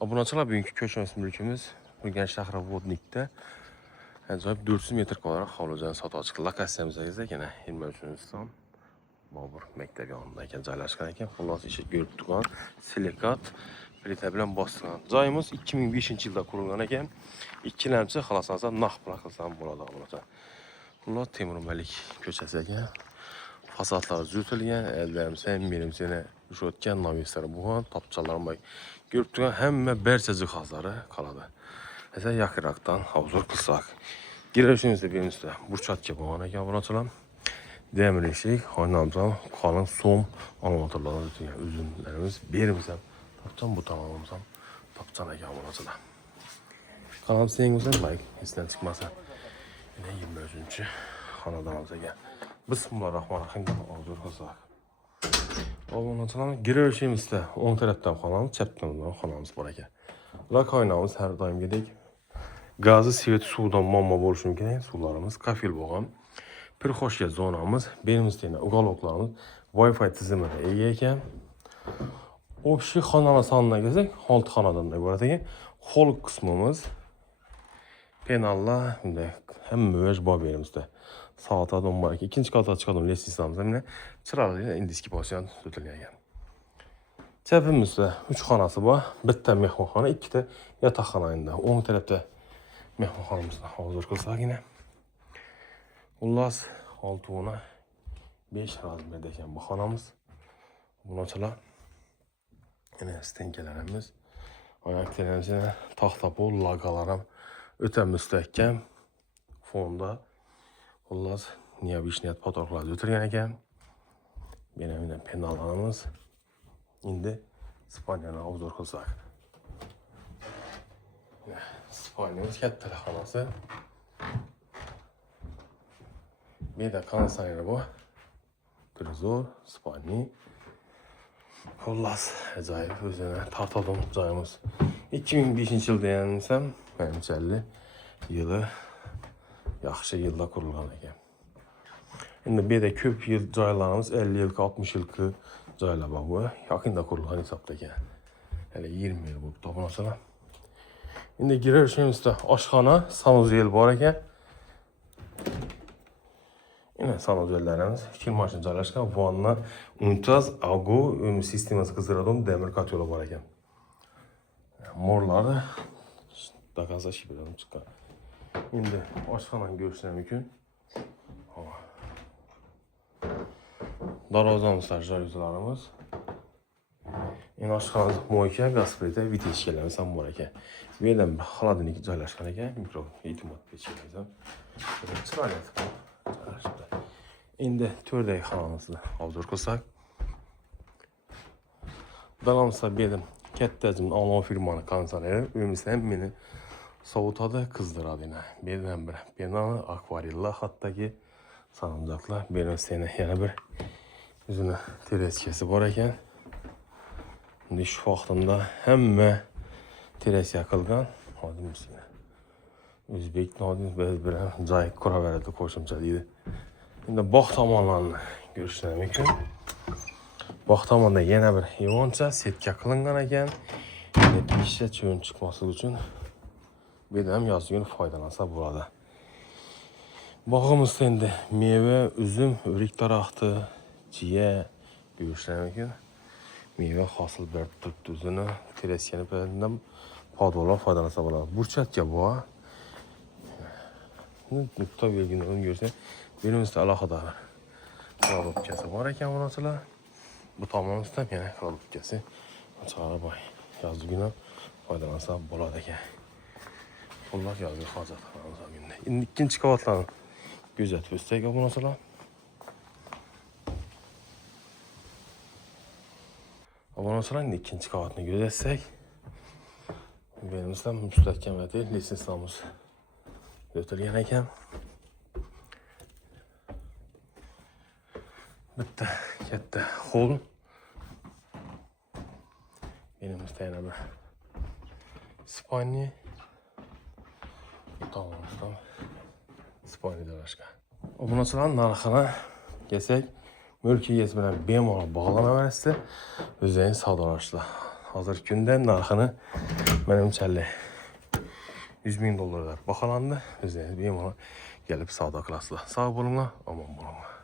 Obunachilar bugungi ko'chmas mulkimiz Urganch shahri Vodnikda ajoyib 400 metr kvadrat hovlijoy sotib chiqdi. Lokatsiyamizga yana 23-son Bobur maktab yonida ekan joylashgan ekan. Xullas ishi ko'rib turgan silikat plita bilan bosilgan. Joyimiz 2005-yilda qurilgan ekan. Ikkilamchi xalosansa naq pul qilsam bo'ladi obunachilar. Xullas Temurmalik ko'chasi ekan. Fasadlar zütülgen, ellerimsen birimsene üşötken navisleri buğan, tapçalarım bay. Görüp durgan hemme berçe cihazları kaladı. Mesela yakıraktan havuzur kılsak. Girişimizde birimizde burçat ki buğan eken bunatılan. Demir eşik, oynamızdan kalın som animatörlerden bütün üzümlerimiz birimizden tapçan bu tamamımızdan tapçan eken bunatılan. Kanalım senin güzel like, isten çıkmasa. Yine 23. Kanadanımıza gel. Bismillahirrahmanirrahim. Hazır kılsak. Obunachilar girişimizde 10 tarafdan xonamiz, chap tarafdan xonamiz bor ekan. Ular qaynamiz har doimgidek gazi, svet, suvdan muammo bo'lishi mumkin. Suvlarimiz kafil bo'lgan. Pirxoshga zonamiz, berimizda uголокlarimiz Wi-Fi tizimida ega ekan. Общий xonalar soniga kelsak, 6 xonadan iborat ekan. Hol qismimiz penallar, bunday hamma o'z bor berimizda. Saatlardan var ki ikinci kata çıkalım lesisamızda yine çıralı indiski pozisyon tutulan. Çapımızda 3 xonasi var. Bitta mehmonxona, 2 ta yotoqxona endi. 10 tarafda mehmonxonamizni hozir qilsak yine. Xullas 6 ona 5 razmerda ekan bu xonamiz. Bunachilar yine stenkalarimiz, oyoq terimizni taxta pol logolar o'ta mustahkam fonda. Xullas neobishnet fotoğraflar o'tirgan ekan. Yana penallarimiz. Endi Ispaniyani obzor qilsak. Ispaniyamiz katta xonasi. Bu yerda konditsioner bor. Televizor, Ispaniya. Xullas ajoyib o'zini tartadigan joyimiz. 2005-yilda yansam, menimcha yili yaxshi yilda qurilgan ekan. Endi bu yerda ko'p yil joylarimiz 50 yillik, 60 yillik joylar bor bu. Yaqinda qurilgan hisobda ekan. Hali 20 yil bo'lib to'g'risalar. Endi girishimizda oshxona, sanuzel bor ekan. Yine sanuzellarimiz ikki mashina joylashgan, vanna, unitaz, agу, o'm sistemasi qizdiradigan demir kotyol bor ekan. Morlari dokazash bilan chiqqan. Endi oshxonani ko'rishlar mumkin. Darvozamizlar, jalyuzilarimiz. Endi oshxonamiz moyka, gaz plita, viteshkalarimiz ham bor ekan. Bu yerda xolodilnik joylashgan ekan, mikro e'timod pechkalarimiz ham. Chiroyli joylashibdi. Endi to'rdagi xonamizni hozir qilsak. Dalamizda bu yerda katta hajmli Alman firmani konditsioneri, o'zimizda ham meni sovutadi, qizdiradi yana. Bu yerdan bir penal, akvarellar hattoki sanamzaklar. Bu yerda yana bir o'zini tereskasi bor ekan. Endi shu vaqtimda hamma teras yaqilgan. Hozir sizlar o'zbek nodin bilan joy quraveradi qo'shimcha deydi. Endi bog' tomonlarni ko'rishlar mumkin. Bog' tomonda yana bir yoncha setka qilingan ekan. Pishcha cho'n chiqmasligi uchun bu yerda ham yozgi foydalansa bo'ladi. Bog'imizda endi meva, uzum, o'rik daraxti, jiya ko'rishlar mumkin. Meva hosil berib turibdi o'zini. Teraskani bilan podvollar foydalansa bo'ladi. Burchatga bor. Nuqta belgini ko'rsa, berimizda alohida kolobkasi bor ekan bunachilar. Bu tomonimizda yana kolobkasi chiqarib boy. Yozgina foydalansa bo'ladi ekan. Xullas yozgi hojat qilamiz. Endi ikkinchi qavatlarni kuzatib o'tsak bunachilar. Obunachilar ikkinchi qavatni kuzatsak, berimizda mustahkamati litsenziyamiz o'tilgan ekan. Bitta katta hol. Berimizda yana bir Ispaniya. Tomonimizdan Ispaniya joylashgan. Obunachilar narxini kelsak, mulk egasi bilan bemalol bog'lanaverasizlar. O'zingiz savdolashinglar. Hozirgi kunda narxini Menimçəli 100.000 dollarlar bahalandı. Biz bemalol gelip savdo qilasizlar. Sağ bo'linglar, omon bo'linglar.